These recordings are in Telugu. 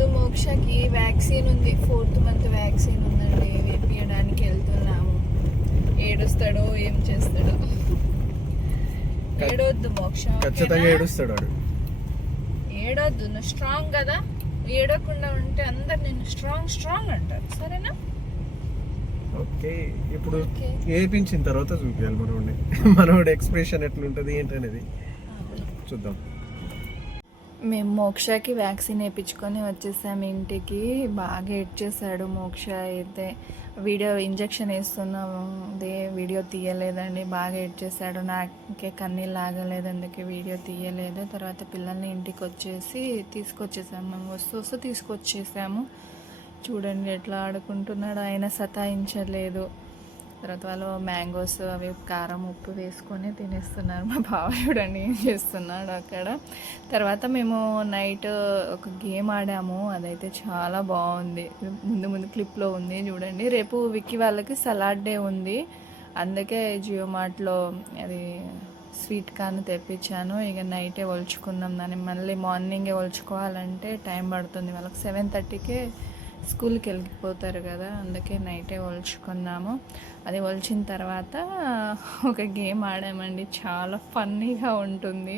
ఈరోజు మోక్షకి వ్యాక్సిన్ ఉంది, 4th month వ్యాక్సిన్ ఉందండి. వేపించడానికి వెళ్తున్నాము. ఏడుస్తాడో ఏం చేస్తాడో. ఏడవద్దు మోక్ష, ఖచ్చితంగా ఏడుస్తాడు వాడు. ఏడవద్దు, నువ్వు స్ట్రాంగ్ కదా. ఏడవకుండా ఉంటే అందరు నిన్ను స్ట్రాంగ్ అంటారు, సరేనా? ఓకే, ఇప్పుడు ఏపించిన తర్వాత చూపించాలి మనోడి ఎక్స్ప్రెషన్ ఎట్లుంటుంది ఏంటనేది చూద్దాం. మేము మోక్షకి వ్యాక్సిన్ వేయించుకొని వచ్చేసాము ఇంటికి. బాగా ఏడ్చేసాడు మోక్ష అయితే. ఇంజెక్షన్ వేస్తున్నాము, అదే వీడియో తీయలేదండి. బాగా ఏడ్చేసాడు. నాకే కన్నీళ్ళు ఆగలేదు, అందుకే వీడియో తీయలేదు. తర్వాత పిల్లల్ని ఇంటికి తీసుకొచ్చేసాము. మేము వస్తూ తీసుకొచ్చేసాము. చూడండి ఎట్లా ఆడుకుంటున్నాడు, ఆయన సతాయించలేదు. తర్వాత వాళ్ళు మ్యాంగోస్ అవి కారం ఉప్పు వేసుకొని తినేస్తున్నారు. మా బావ చూడండి ఏం చేస్తున్నాడు అక్కడ. తర్వాత మేము నైట్ ఒక గేమ్ ఆడాము, అదైతే చాలా బాగుంది. ముందు క్లిప్లో ఉంది చూడండి. రేపు విక్కీ వాళ్ళకి సలాడ్ డే ఉంది, అందుకే జియో మార్ట్లో అది స్వీట్ కార్న్ తెప్పించాను. ఇక నైటే ఒలుచుకుందాం దాన్ని. మళ్ళీ మార్నింగే ఒలుచుకోవాలంటే టైం పడుతుంది. వాళ్ళకి 7:30కే స్కూల్కి వెళ్ళిపోతారు కదా, అందుకే నైటే ఒలుచుకున్నాము. అది ఒలిచిన తర్వాత ఒక గేమ్ ఆడామండి, చాలా ఫన్నీగా ఉంటుంది.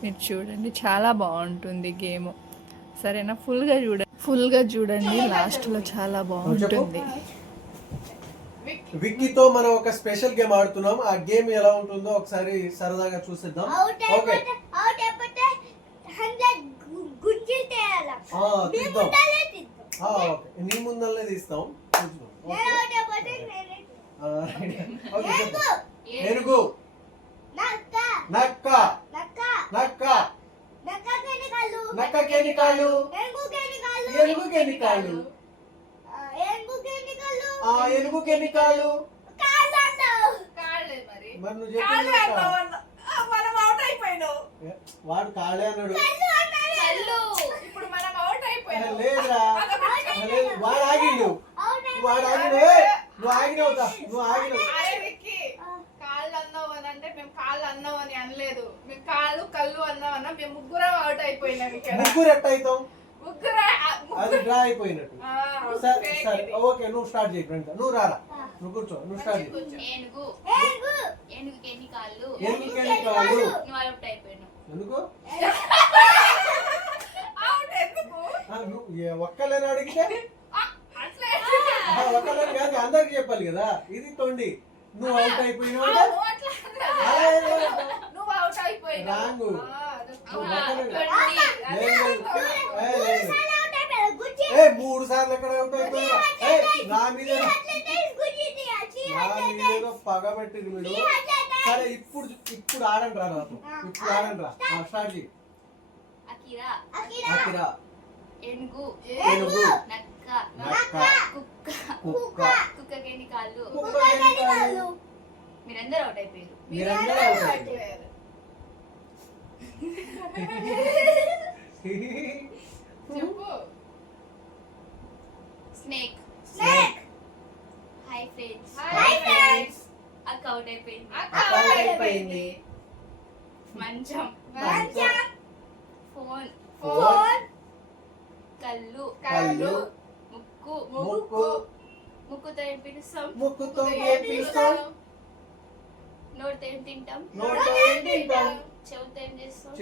మీరు చూడండి, చాలా బాగుంటుంది గేమ్, సరేనా? ఫుల్గా చూడండి, లాస్ట్లో చాలా బాగుంటుంది. విక్కీతో మనం ఒక స్పెషల్ గేమ్ ఆడుతున్నాం. ఆ గేమ్ ఎలా ఉంటుందో ఒకసారి సరదాగా చూసేద్దాం. ఓకే, నీ ముందల్లే తీస్తాం. ఏనుగు, నక్క, నక్కకేని కాళ్ళు, ఏనుగుకేని కాళ్ళు, ఏనుగుకేని కాళ్ళు. మరి నువ్వు చెప్పి వాడు కాళ్ళే అన్నాడు. లేదురా, వాడు ఆగినావు. నువ్వు ఆగినావు. కాళ్ళు అన్నావు అని అంటే మేము కాళ్ళు అన్నావు అని అనలేదు. మేము కాళ్ళు కళ్ళు అన్నామన్నా. మేము ముగ్గురం అవుట్ అయిపోయినాం. ముగ్గురు ఎట్ట అవుతాం? అది డ్రా అయిపోయినట్టు. సరే ఓకే, నువ్వు స్టార్ట్ చేయి ఫ్రెండ్. నువ్వు రారా, నువ్వు కూర్చో, నువ్వు స్టార్ట్ చేయి. ఏనుగుకేని కాళ్ళు. ఎందుకు ఒక్కలేని అడిగితే ఒక్కలేని కాదు, అందరికి చెప్పాలి కదా. ఇది తొండి, నువ్వు అవుట్ అయిపోయినావు. రాంగు, 3 సార్లు ఎక్కడ అవుట్ అయిపోయినా. నా మీద పగబెట్టి వీడు. సరే ఇప్పుడు ఆడండి రా, ఇప్పుడు ఆడండి రా. స్టార్ట్ చేయి. అకిరా, ఏనుగు, నక్క, కుక్క, కుక్కకేని కాళ్ళు. కాళ్ళు. మీరందరూ అవుట్ అయిపోయారు. చెప్పు. స్నేక్. Hi friends. అక్క అవుట్ అయిపోయింది. మంచం. ఫోన్. కళ్ళు. ముక్కుతో ఏం పిలుస్తాం? నోటితో ఏం తింటాం? చెవుతో ఏం చేస్తాం?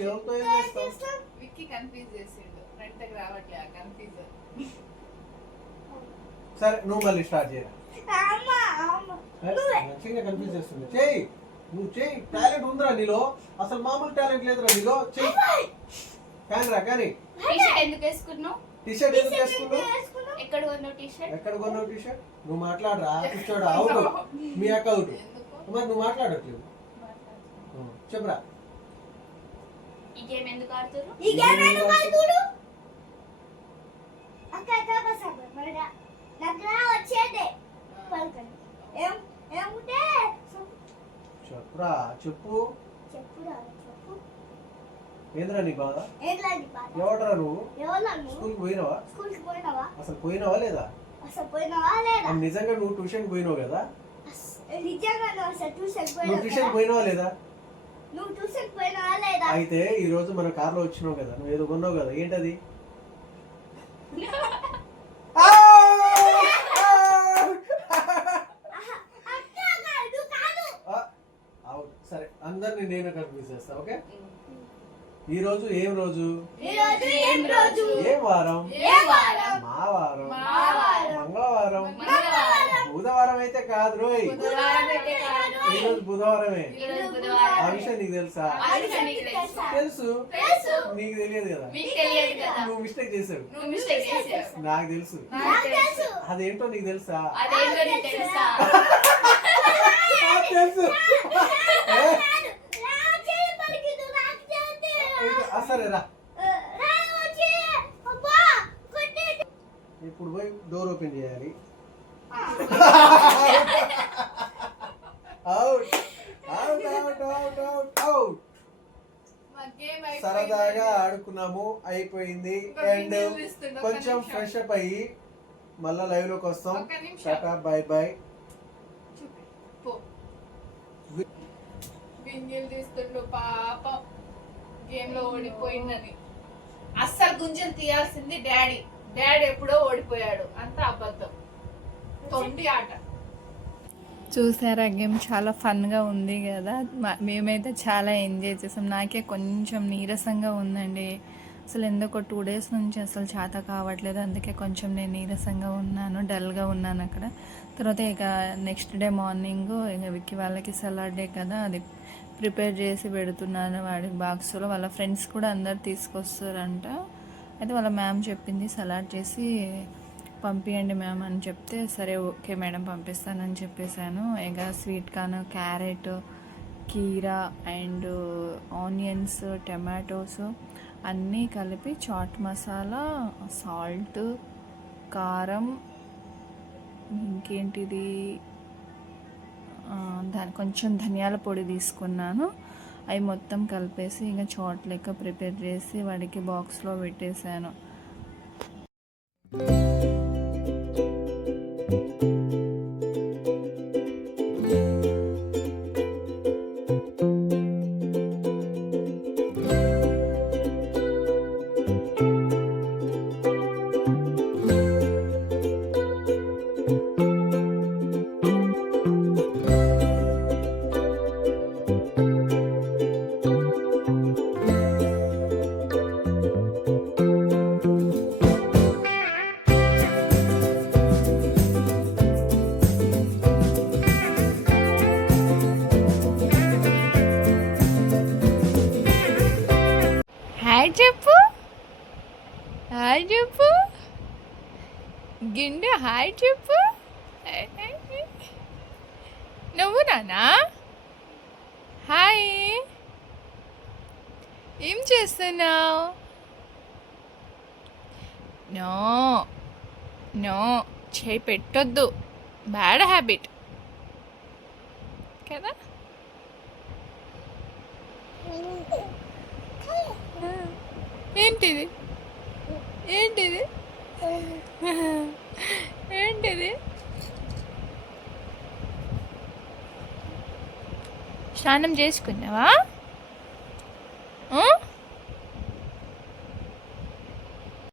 విక్కీ కన్ఫ్యూజ్ చేసిండు, ఫ్రెండ్కి రావట్లే కన్ఫ్యూజన్. సరే నువ్వు మళ్ళీ స్టార్ట్ చేయరా. మంచిగా కన్ఫ్యూజ్ చేస్తుంది. చెయ్యి, నువ్వు చెయ్యి. టాలెంట్ ఉందిరా నీలో, అసలు మామూలు టాలెంట్ లేదురా నీలో. చెయ్యి కానీరా. కానీ టీషర్ట్ ఎందుకు వేసుకున్నావు? ఎక్కడ కొన్నావు టీషర్ట్? నువ్వు మాట్లాడరా, కూర్చోడా. అవును, మీ అక్క అవుట్. మరి నువ్వు మాట్లాడట్లేదు, చెప్పరా. ఈ గేమ్ ఎందుకు ఆడుతున్నారు? చెప్పరా, చెప్పు. ఏంద్రా నీ బాధ? ఎవడరా నువ్వు? స్కూల్కి పోయినావా? అసలు పోయినావా లేదా? నిజంగా నువ్వు ట్యూషన్ పోయినావు కదా? నువ్వు ట్యూషన్ పోయినావా లేదా? అయితే ఈ రోజు మన కార్లో వచ్చినావు కదా, నువ్వు ఏదో కొన్నావు కదా, ఏంటది? అందరినీ నేను కన్ఫ్యూజ్ చేస్తా. ఓకే, ఈ రోజు ఏం రోజు? ఏం వారం? మా వారం. మంగళవారం. బుధవారం అయితే కాదు రోయ్, ఈ రోజు బుధవారమే. ఆ విషయం నీకు తెలుసా? తెలుసు, నీకు తెలియదు కదా, నువ్వు మిస్టేక్ చేసావు. నాకు తెలుసు, అదేంటో నీకు తెలుసా? నాకు తెలుసు. సరేరా, ఇప్పుడు పోయి డోర్ ఓపెన్ చేయాలి. Out out out out out out. సరదాగా ఆడుకున్నాము, అయిపోయింది. అండ్ కొంచెం ఫ్రెష్ అప్ అయ్యి మళ్ళా లైవ్ లోకి వస్తాం. Tata bye by. గింజలు తీస్తుండ్రు పాపం, గేమ్ లో ఓడిపోయిందని. అస్సలు గుంజలు తీయాల్సింది డాడీ. డాడీ ఎప్పుడో ఓడిపోయాడు, అంత అబద్ధం, తొండి ఆట. చూసారా గేమ్ చాలా ఫన్గా ఉంది కదా, మేమైతే చాలా ఎంజాయ్ చేసాం. నాకే కొంచెం నీరసంగా ఉందండి, అసలు ఎందుకో 2 days నుంచి అసలు చేత కావట్లేదు. అందుకే కొంచెం నేను నీరసంగా ఉన్నాను, డల్గా ఉన్నాను అక్కడ. తర్వాత ఇక నెక్స్ట్ డే మార్నింగ్ ఇక విక్కి వాళ్ళకి సలాడ్ డే కదా, అది ప్రిపేర్ చేసి పెడుతున్నాను వాడి బాక్స్లో. వాళ్ళ ఫ్రెండ్స్ కూడా అందరు తీసుకొస్తారంట. అయితే వాళ్ళ మ్యామ్ చెప్పింది సలాడ్ చేసి పంపించండి మ్యామ్ అని చెప్తే, సరే ఓకే మేడం పంపిస్తానని చెప్పేశాను. ఇక స్వీట్ కార్న్, క్యారెట్, కీరా అండ్ ఆనియన్స్, టమాటోస్ అన్నీ కలిపి చాట్ మసాలా, సాల్ట్, కారం, ఇంకేంటిది కొంచెం ధనియాల పొడి తీసుకున్నాను. అవి మొత్తం కలిపేసి ఇంకా చాట్ లెక్క ప్రిపేర్ చేసి వాడికి బాక్స్లో పెట్టేశాను. హాయ్ చెప్పు, హాయ్ చెప్పు గిండు, హాయ్ చెప్పు. నువ్వు నానా హాయ్, ఏం చేస్తున్నావు? నో నో, చేయి పెట్టొద్దు, బ్యాడ్ హ్యాబిట్ కదా. ఏంటిది ఏంటిది ఏంటిది? స్నానం చేసుకున్నావా?